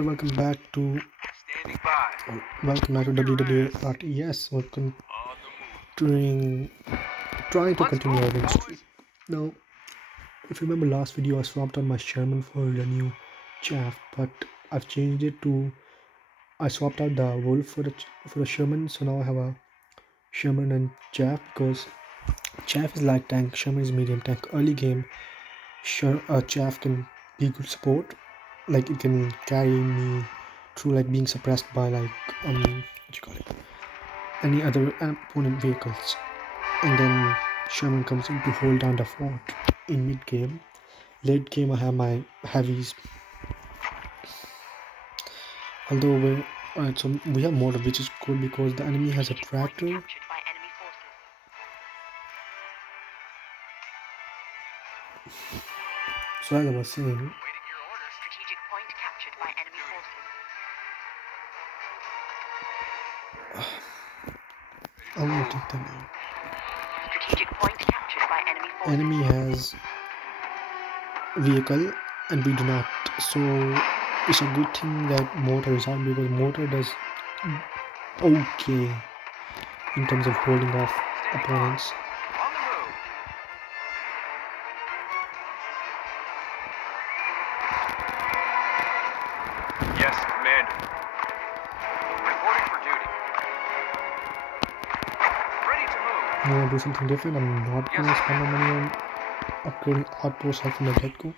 Welcome back to welcome back to WWA RTS. Welcome to trying to continue our win streak. Now, if you remember last video, I swapped out my Sherman for the new Chaff, but I've changed it to I swapped out the Wolf for the Sherman. So now I have a Sherman and Chaff because Chaff is light tank, Sherman is medium tank. Early game, Chaff can be good support, like it can carry me through like being suppressed by like what you call it, any other opponent vehicles, and then Sherman comes in to hold down the fort in mid game. Late game I have my heavies, although we alright, so we have mortar, which is good because the enemy has a tractor. So as I was saying, I'm gonna take them out. Enemy has vehicle and we do not, so it's a good thing that mortar is out because mortar does okay in terms of holding off opponents. Yes, Commander. Reporting for duty. Ready to move. I'm gonna do something different. I'm not gonna spend my money on upgrading outposts right from the get-go. I'm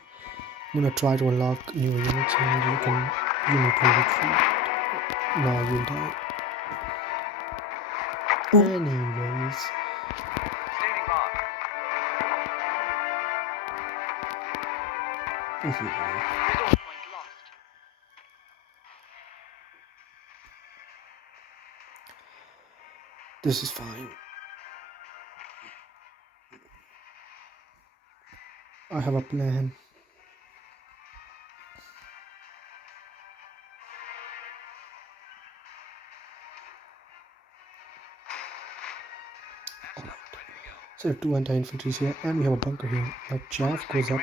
gonna try to unlock new units and you need to retreat. Now you'll die. Anyways. Standing by. Resource point lost. This is fine. I have a plan. Alright. So I have 2 anti-infantries here and we have a bunker here. My chaff goes up.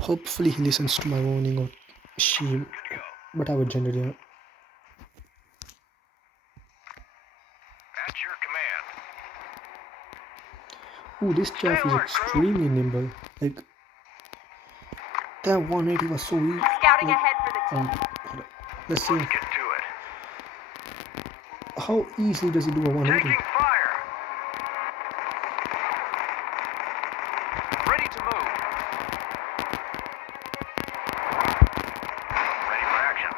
Hopefully he listens to my warning, or she, but I would generally. At your command. Ooh, this chaff is extremely nimble. Like that 180 was so easy. Scouting ahead for the team. Let's see. Let's get to it. How easily does he do a 180? Taking fire. Ready to move. Ready for action.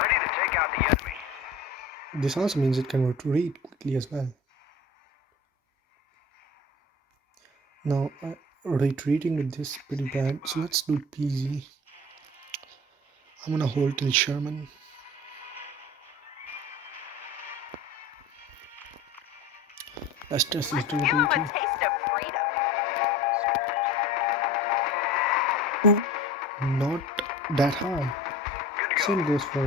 Ready to take out the enemy. This also means it can retreat quickly as well. Now, retreating with this is pretty bad, so let's do PZ. I'm gonna hold till Sherman. Let's test his durability. Oh, not that high. Same goes for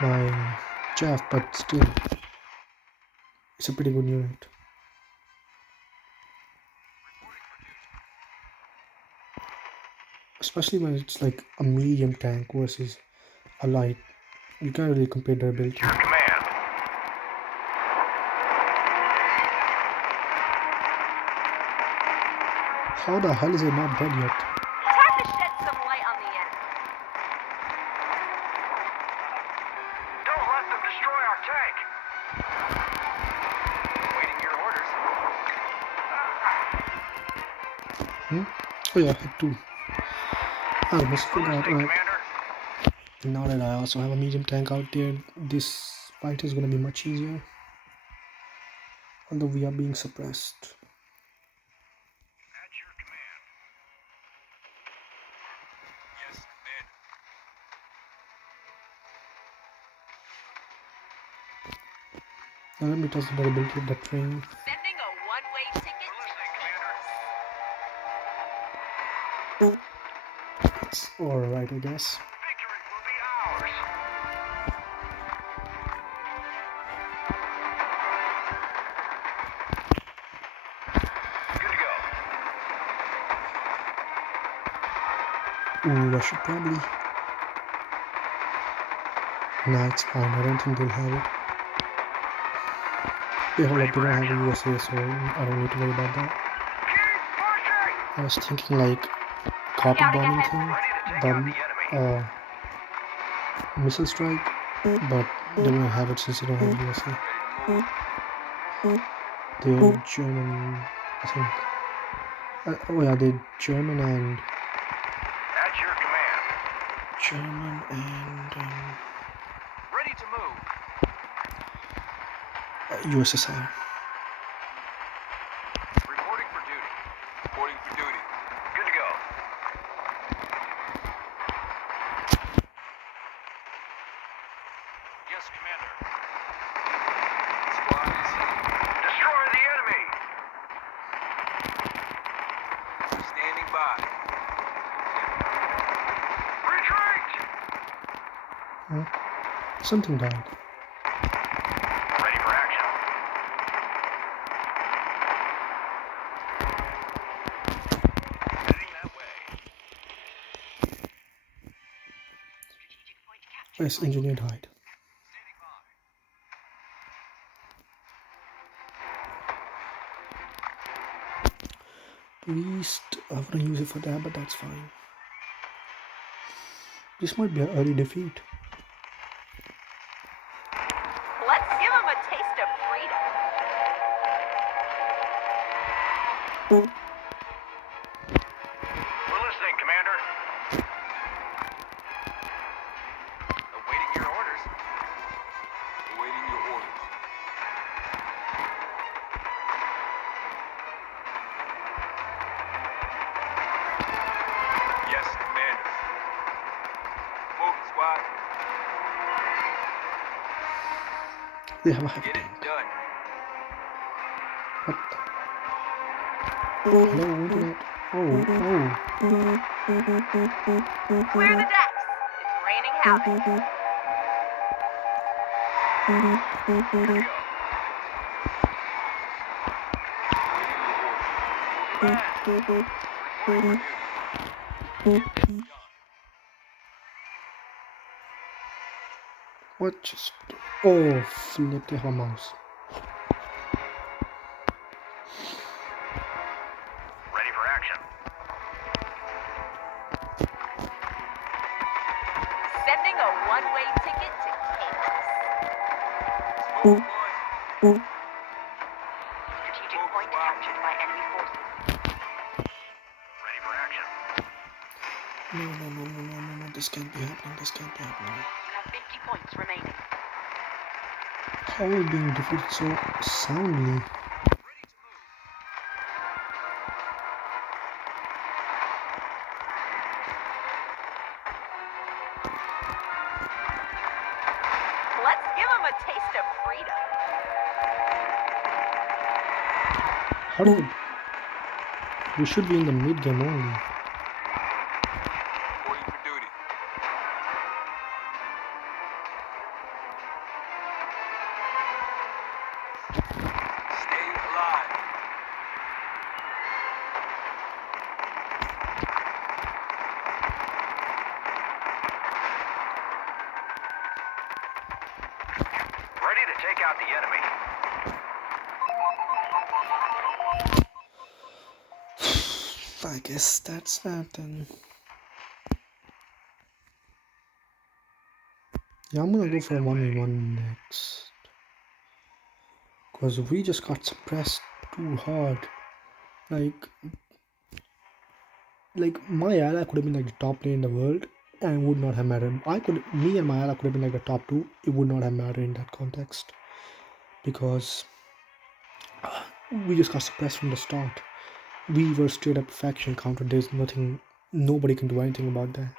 my chaff, but still, it's a pretty good unit. Especially when it's like a medium tank versus a light. You can't really compare durability. Your command. How the hell is it not dead yet? Time to shed some light on the enemy. Don't let them destroy our tank. Waiting your orders. Oh yeah, I had 2. I almost forgot. Alright. Now that I also have a medium tank out there, this fight is gonna be much easier. Although we are being suppressed. At your command. Yes, Commander. Now let me test the durability of the train. Sending a one-way ticket. It's alright, I guess. Victory will be ours. Good to go. Ooh, I should probably... Nah, it's fine. I don't think they'll have it. Yeah, hold up, they don't have the USA, so I don't need to worry about that. Keep pushing. I was thinking like carpet bombing thing, Ready to take out the the enemy. missile strike, but they won't have it since they don't have USA. Ready to move. They're German, I think. Oh yeah, they're German and At your command. Ready to move. USSR. Reporting for duty. Reporting for duty. Good to go. Yes, Commander. Squad is here. Destroy the enemy. Standing by. Retreat. Something died. Ready for action. Heading that way. Yes, engineer died. Standing by. Least I wouldn't use it for that, but that's fine. This might be an early defeat. Let's give them a taste of freedom. We're listening, Commander. Awaiting your orders. Awaiting your orders. Yes, Commander. Moving, squad. They have a heavy Get it tank. done. What the? Hello, internet. Oh. Clear the decks. It's raining havoc. Good to go. Reporting for duty. Get this done. What just... Oh, flip, they have a mouse. Ready for action. Sending a one-way ticket to chaos. Move one. Strategic point captured by enemy forces. Ready for action. No. This can't be happening. This can't be happening. You have 50 points remaining. How are we being defeated so soundly? Let's give them a taste of freedom. How do we... We should be in the mid game only. Reporting for duty. Stay alive. Ready to take out the enemy. I guess that's that then. Yeah, I'm gonna go for a 1v1 next. Because we just got suppressed too hard. Like my ally could have been like the top player in the world and would not have mattered. Me and my ally could have been like the top two. It would not have mattered in that context. Because we just got suppressed from the start. We were straight up faction counter. There's nothing, nobody can do anything about that.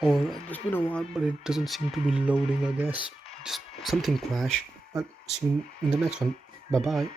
Or it's been a while, but it doesn't seem to be loading, I guess. Just something crashed. I'll see you in the next one. Bye bye.